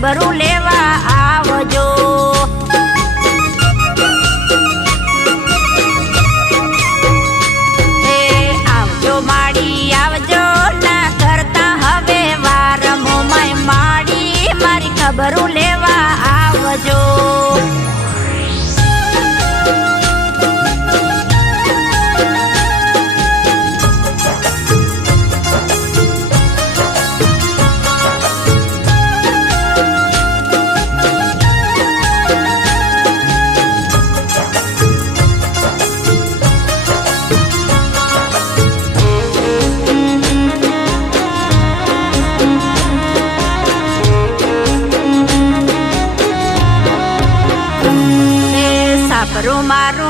ખબરું લેવા આવજો। આવજો માડી આવજો ના કરતા હવે વાર મોમાય માડી મારી ખબરું લેવા આવજો। સાપરું મારું